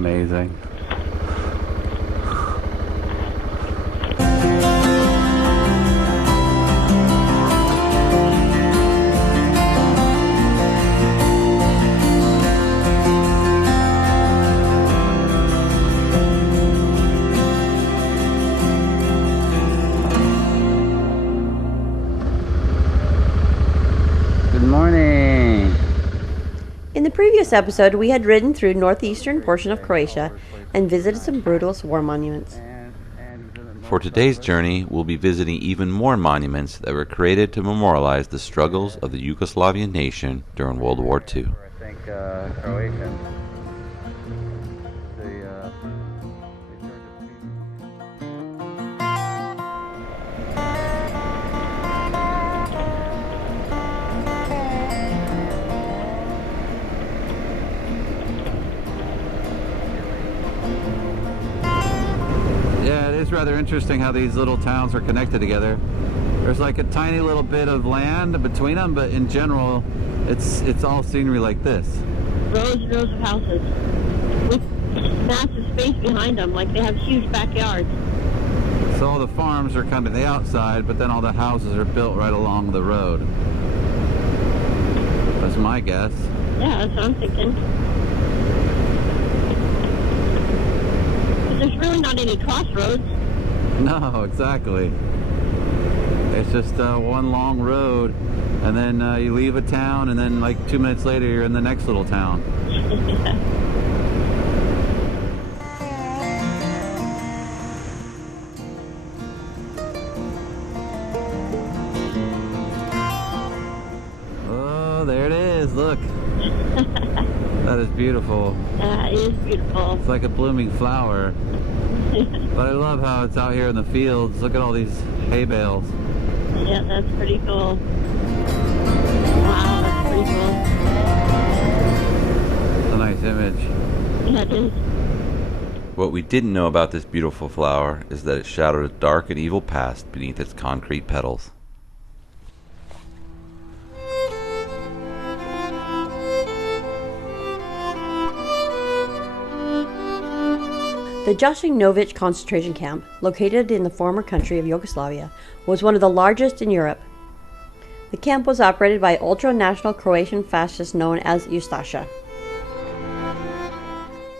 amazing. Good morning. In the previous episode, we had ridden through northeastern portion of Croatia and visited some brutalist war monuments. For today's journey, we'll be visiting even more monuments that were created to memorialize the struggles of the Yugoslavian nation during World War II. I think Croatian. Yeah, it is rather interesting how these little towns are connected together. There's like a tiny little bit of land between them, but in general, it's all scenery like this. Rows and rows of houses with massive space behind them, like they have huge backyards. So all the farms are kind of the outside, but then all the houses are built right along the road. That's my guess. Yeah, that's what I'm thinking. There's really not any crossroads. No, exactly. It's just one long road, and then you leave a town, and then like 2 minutes later you're in the next little town. Oh, there it is, look. That is beautiful. Yeah, it is beautiful. It's like a blooming flower. But I love how it's out here in the fields. Look at all these hay bales. Yeah, that's pretty cool. Wow, that's pretty cool. It's a nice image. Yeah, it is. What we didn't know about this beautiful flower is that it shadowed a dark and evil past beneath its concrete petals. The Jasenovac Concentration Camp, located in the former country of Yugoslavia, was one of the largest in Europe. The camp was operated by ultra-national Croatian fascists known as Ustaša.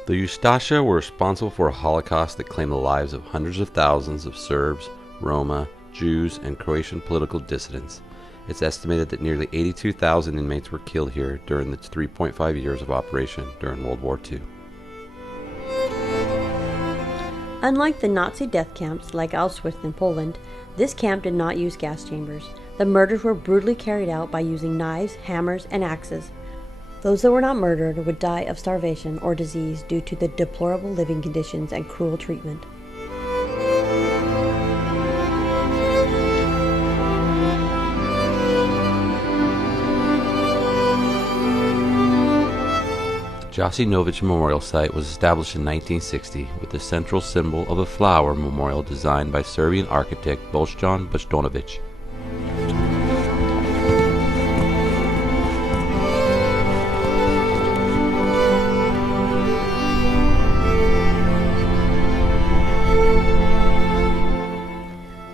The Ustaša were responsible for a Holocaust that claimed the lives of hundreds of thousands of Serbs, Roma, Jews, and Croatian political dissidents. It's estimated that nearly 82,000 inmates were killed here during its 3.5 years of operation during World War II. Unlike the Nazi death camps like Auschwitz in Poland, this camp did not use gas chambers. The murders were brutally carried out by using knives, hammers, and axes. Those that were not murdered would die of starvation or disease due to the deplorable living conditions and cruel treatment. Jasenovac Memorial Site was established in 1960 with the central symbol of a flower memorial designed by Serbian architect Bojan Bojanović.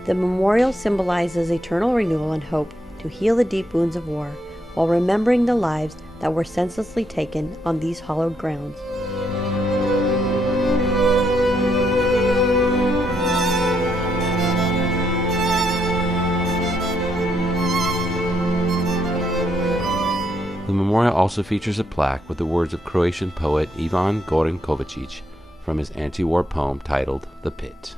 The memorial symbolizes eternal renewal and hope to heal the deep wounds of war, while remembering the lives that were senselessly taken on these hallowed grounds. The memorial also features a plaque with the words of Croatian poet Ivan Goran Kovačić from his anti-war poem titled The Pit.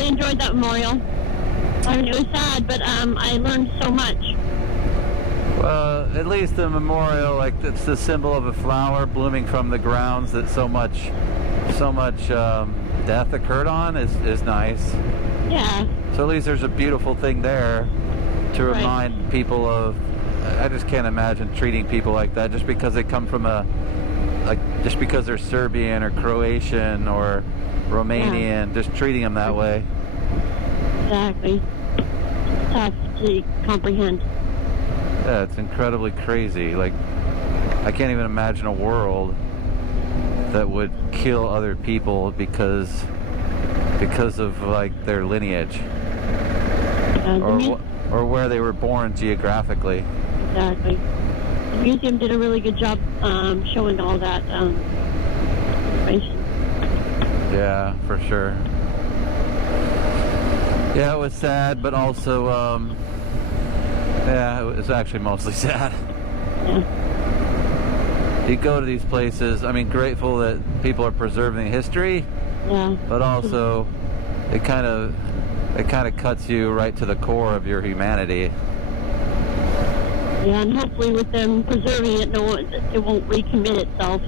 Enjoyed that memorial. I mean, it was sad, but I learned so much. Well, at least the memorial, like it's the symbol of a flower blooming from the grounds that so much death occurred on is nice. Yeah. So at least there's a beautiful thing there to remind people of I just can't imagine treating people like that just because they come from just because they're Serbian or Croatian or Romanian, just treating them that way. Exactly. Tough to comprehend. Yeah, it's incredibly crazy. Like, I can't even imagine a world that would kill other people because of like their lineage or where they were born geographically. Exactly. The museum did a really good job showing all that information. Yeah, for sure. Yeah, it was sad, but also, yeah, it was actually mostly sad. Yeah. You go to these places, I mean, grateful that people are preserving history, Yeah. but also it kind of cuts you right to the core of your humanity. Yeah, and hopefully with them preserving it, it won't recommit itself.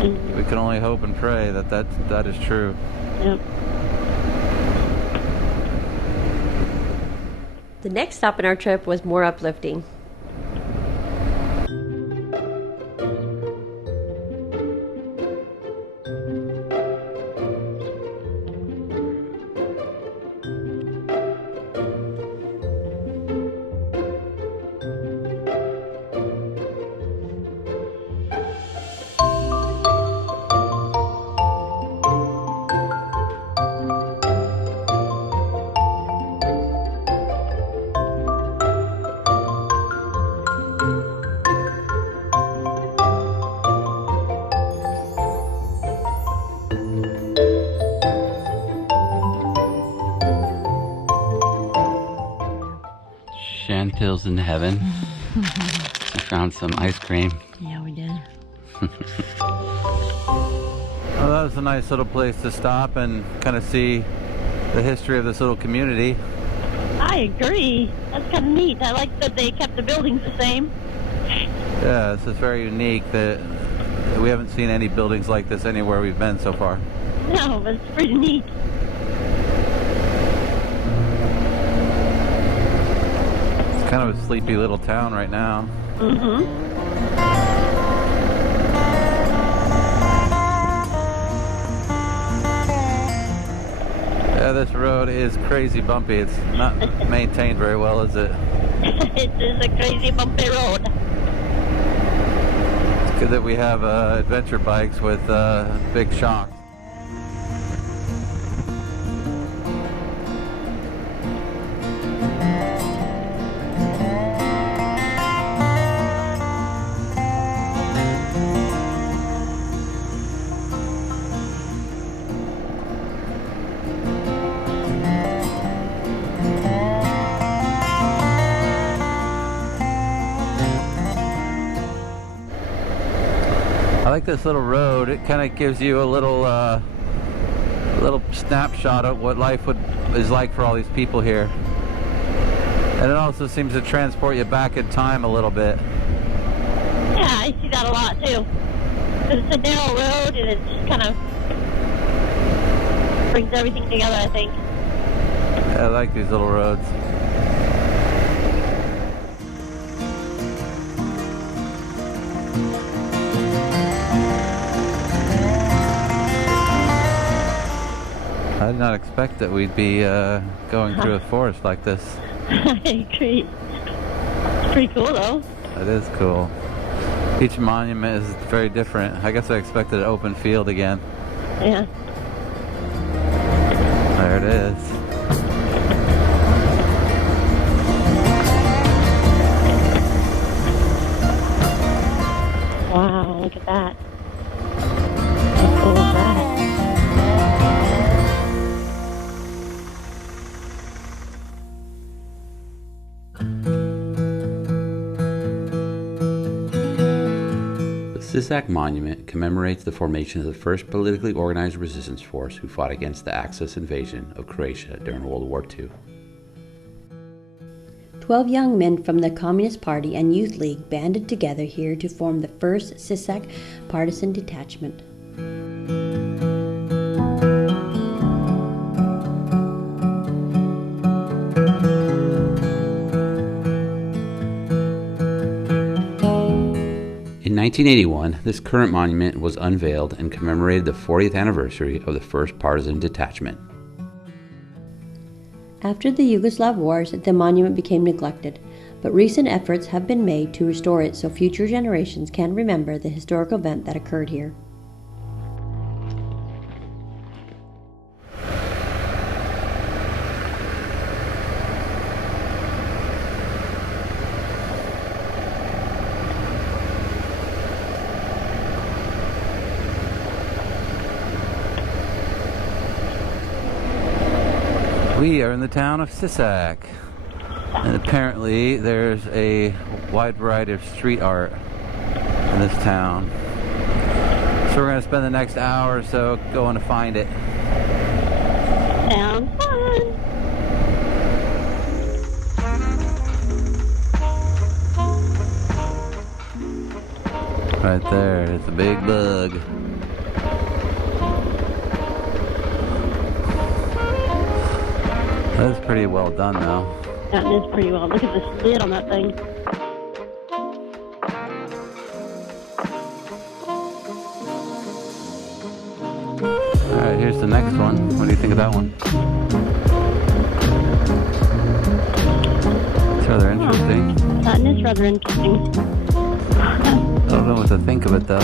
And, We can only hope and pray that is true. yep. The next stop in our trip was more uplifting. Chantil's in heaven. I found some ice cream. Yeah, we did. Well, that was a nice little place to stop and kind of see the history of this little community. I agree. That's kind of neat. I like that they kept the buildings the same. Yeah, this is very unique that we haven't seen any buildings like this anywhere we've been so far. No, but it's pretty neat. It's kind of a sleepy little town right now. Mm-hmm. Yeah, this road is crazy bumpy. It's not maintained very well, is it? It is a crazy bumpy road. It's good that we have adventure bikes with big shocks. I like this little road. It kind of gives you a little snapshot of what life is like for all these people here. And it also seems to transport you back in time a little bit. Yeah, I see that a lot too. 'Cause it's a narrow road and it just kind of brings everything together, I think. I like these little roads. I did not expect that we'd be going through a forest like this. I agree. It's pretty cool though. It is cool. Each monument is very different. I guess I expected an open field again. Yeah. There it is. Wow, look at that. How cool is that? The Sisak Monument commemorates the formation of the first politically organized resistance force who fought against the Axis invasion of Croatia during World War II. 12 young men from the Communist Party and Youth League banded together here to form the first Sisak partisan detachment. 1981, this current monument was unveiled and commemorated the 40th anniversary of the 1st Partisan Detachment. After the Yugoslav wars, the monument became neglected, but recent efforts have been made to restore it so future generations can remember the historical event that occurred here. We are in the town of Sisak, and apparently there's a wide variety of street art in this town. So we're going to spend the next hour or so going to find it. Sounds fun. Right there, it's a big bug. That's pretty well done though. That is pretty well. Look at the lid on that thing. Alright, here's the next one. What do you think of that one? It's rather interesting. That is rather interesting. I don't know what to think of it though.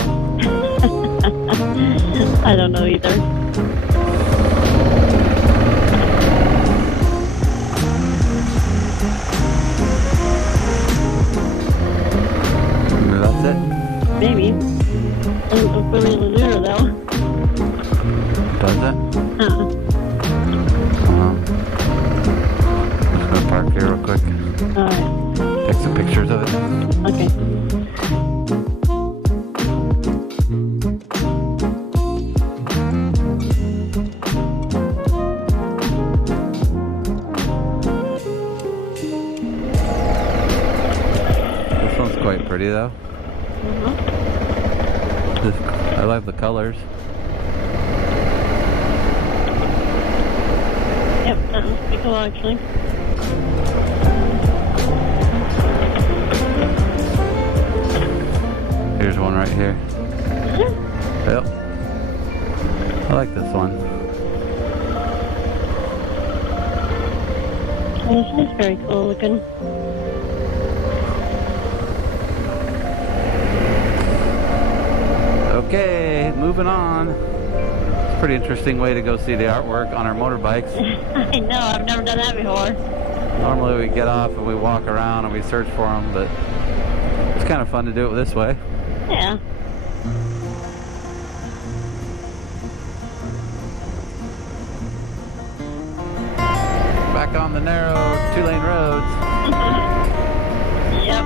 I don't know either. That's it? Maybe. Doesn't look really lunar though. Does it? I'm just gonna park here real quick. Alright. Take some pictures of it. Okay. This one's quite pretty though. I like the colors. Yep, that looks pretty cool actually. Here's one right here. Yep. I like this one. This is very cool looking. Okay, moving on. It's a pretty interesting way to go see the artwork on our motorbikes. I know, I've never done that before. Normally we get off and we walk around and we search for them, but it's kind of fun to do it this way. Yeah. Back on the narrow 2-lane roads. Yep.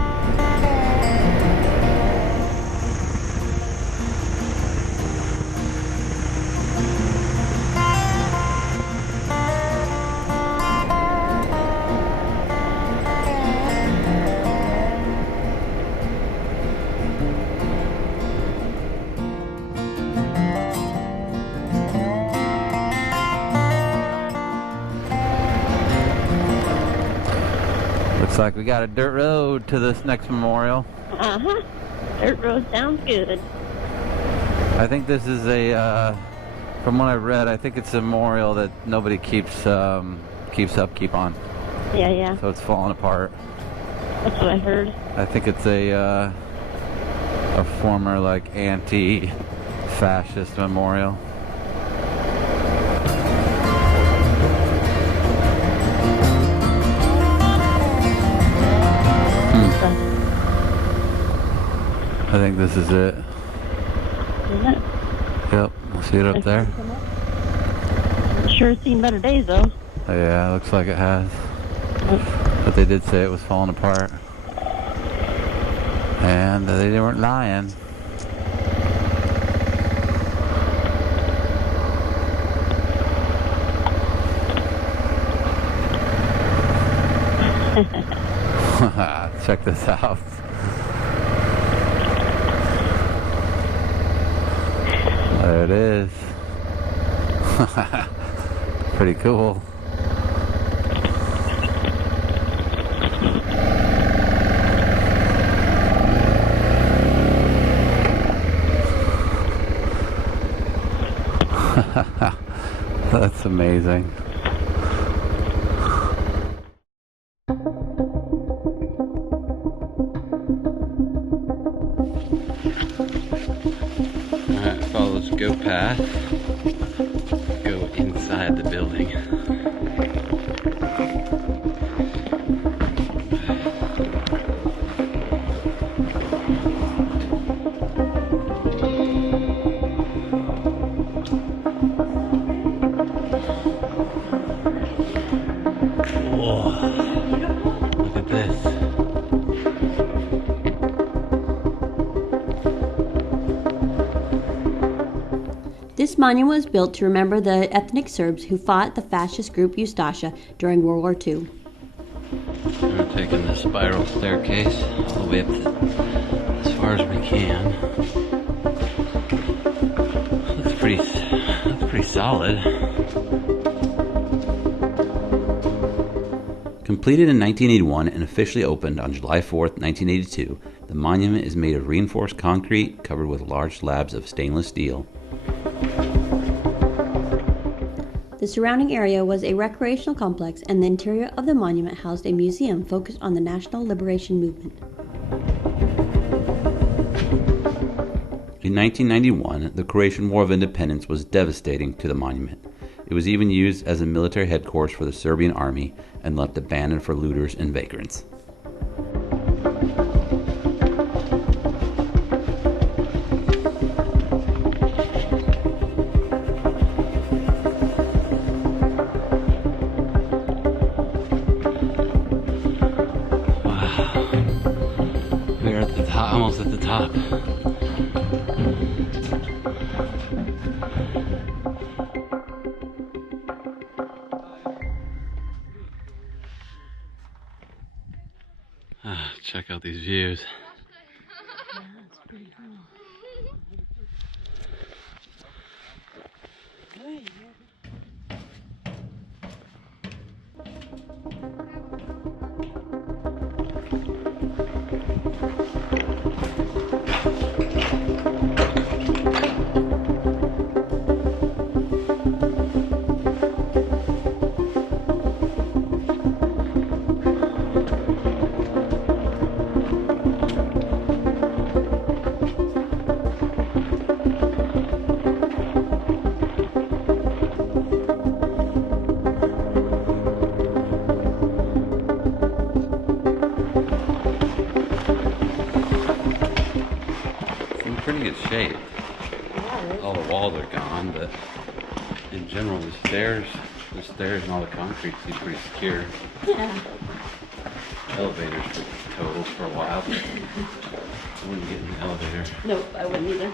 Looks like we got a dirt road to this next memorial. Uh-huh. Dirt road sounds good. I think this is a, from what I read, I think it's a memorial that nobody keeps upkeep on. Yeah, yeah. So it's falling apart. That's what I heard. I think it's a former like anti-fascist memorial. I think this is it. Isn't it? Yep, we'll see it up there. Sure seen better days though. Yeah, looks like it has. But they did say it was falling apart. And they weren't lying. Check this out. There it is. Pretty cool. That's amazing. Alright, follow this goat path. Go inside the building. Look at this. This monument was built to remember the ethnic Serbs who fought the fascist group Ustaša during World War II. We're taking the spiral staircase all the way up as far as we can. Looks pretty solid. Completed in 1981 and officially opened on July 4th, 1982, the monument is made of reinforced concrete covered with large slabs of stainless steel. The surrounding area was a recreational complex, and the interior of the monument housed a museum focused on the National Liberation Movement. In 1991, the Croatian War of Independence was devastating to the monument. It was even used as a military headquarters for the Serbian army and left abandoned for looters and vagrants. Wow. We're at the top, almost at the top. Check out these views. Yeah, that's pretty cool. Pretty good shape. All the walls are gone, but in general the stairs and all the concrete seem pretty secure. Yeah. Elevators were totaled for a while. I wouldn't get in the elevator. Nope, I wouldn't either.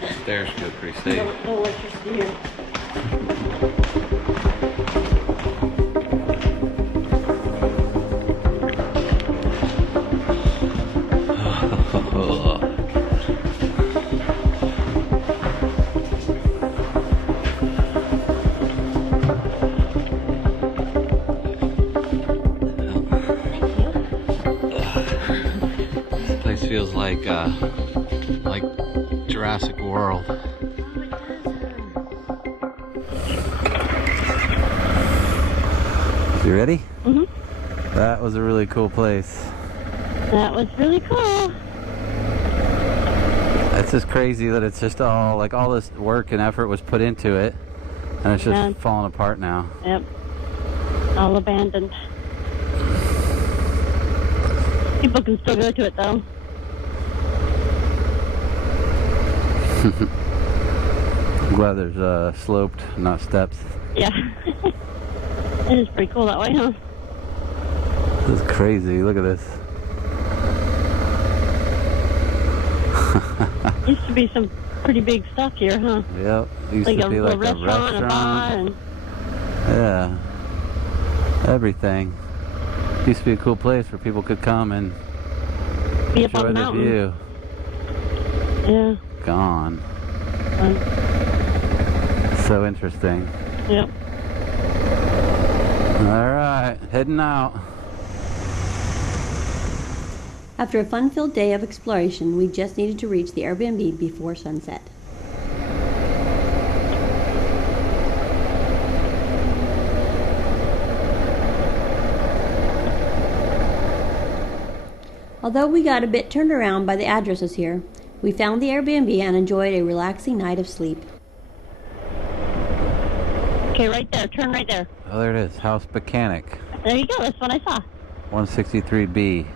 The stairs feel pretty safe. No electricity here. Feels like Jurassic World. You ready? Mm-hmm. That was a really cool place. That was really cool. It's just crazy that it's just all this work and effort was put into it, and it's just falling apart now. Yep. All abandoned. People can still go to it though. I'm glad there's sloped, not steps. Yeah. It is pretty cool that way, huh? This is crazy. Look at this. Used to be some pretty big stuff here, huh? Yep. Used Like to be like a restaurant, a bar, and yeah. Everything. Used to be a cool place where people could come and be up on enjoy the the mountain. view. Yeah. Gone. So interesting. Yep. Alright, heading out. After a fun-filled day of exploration, we just needed to reach the Airbnb before sunset. Although we got a bit turned around by the addresses here, we found the Airbnb and enjoyed a relaxing night of sleep. Okay, right there. Turn right there. Oh, there it is. House Mechanic. There you go. That's what I saw. 163B.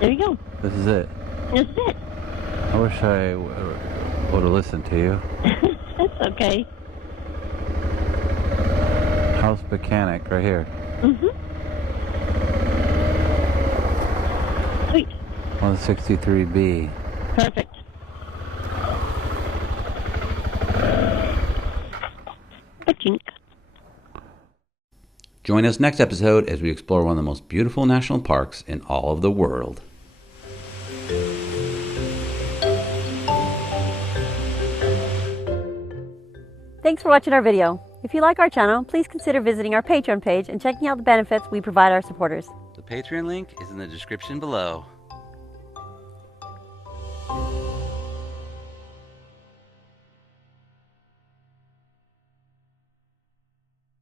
There you go. This is it. That's it. I wish I would have listened to you. That's okay. House Mechanic, right here. Mm-hmm. Sweet. 163B. Perfect. Pachink. Join us next episode as we explore one of the most beautiful national parks in all of the world. Thanks for watching our video. If you like our channel, please consider visiting our Patreon page and checking out the benefits we provide our supporters. The Patreon link is in the description below.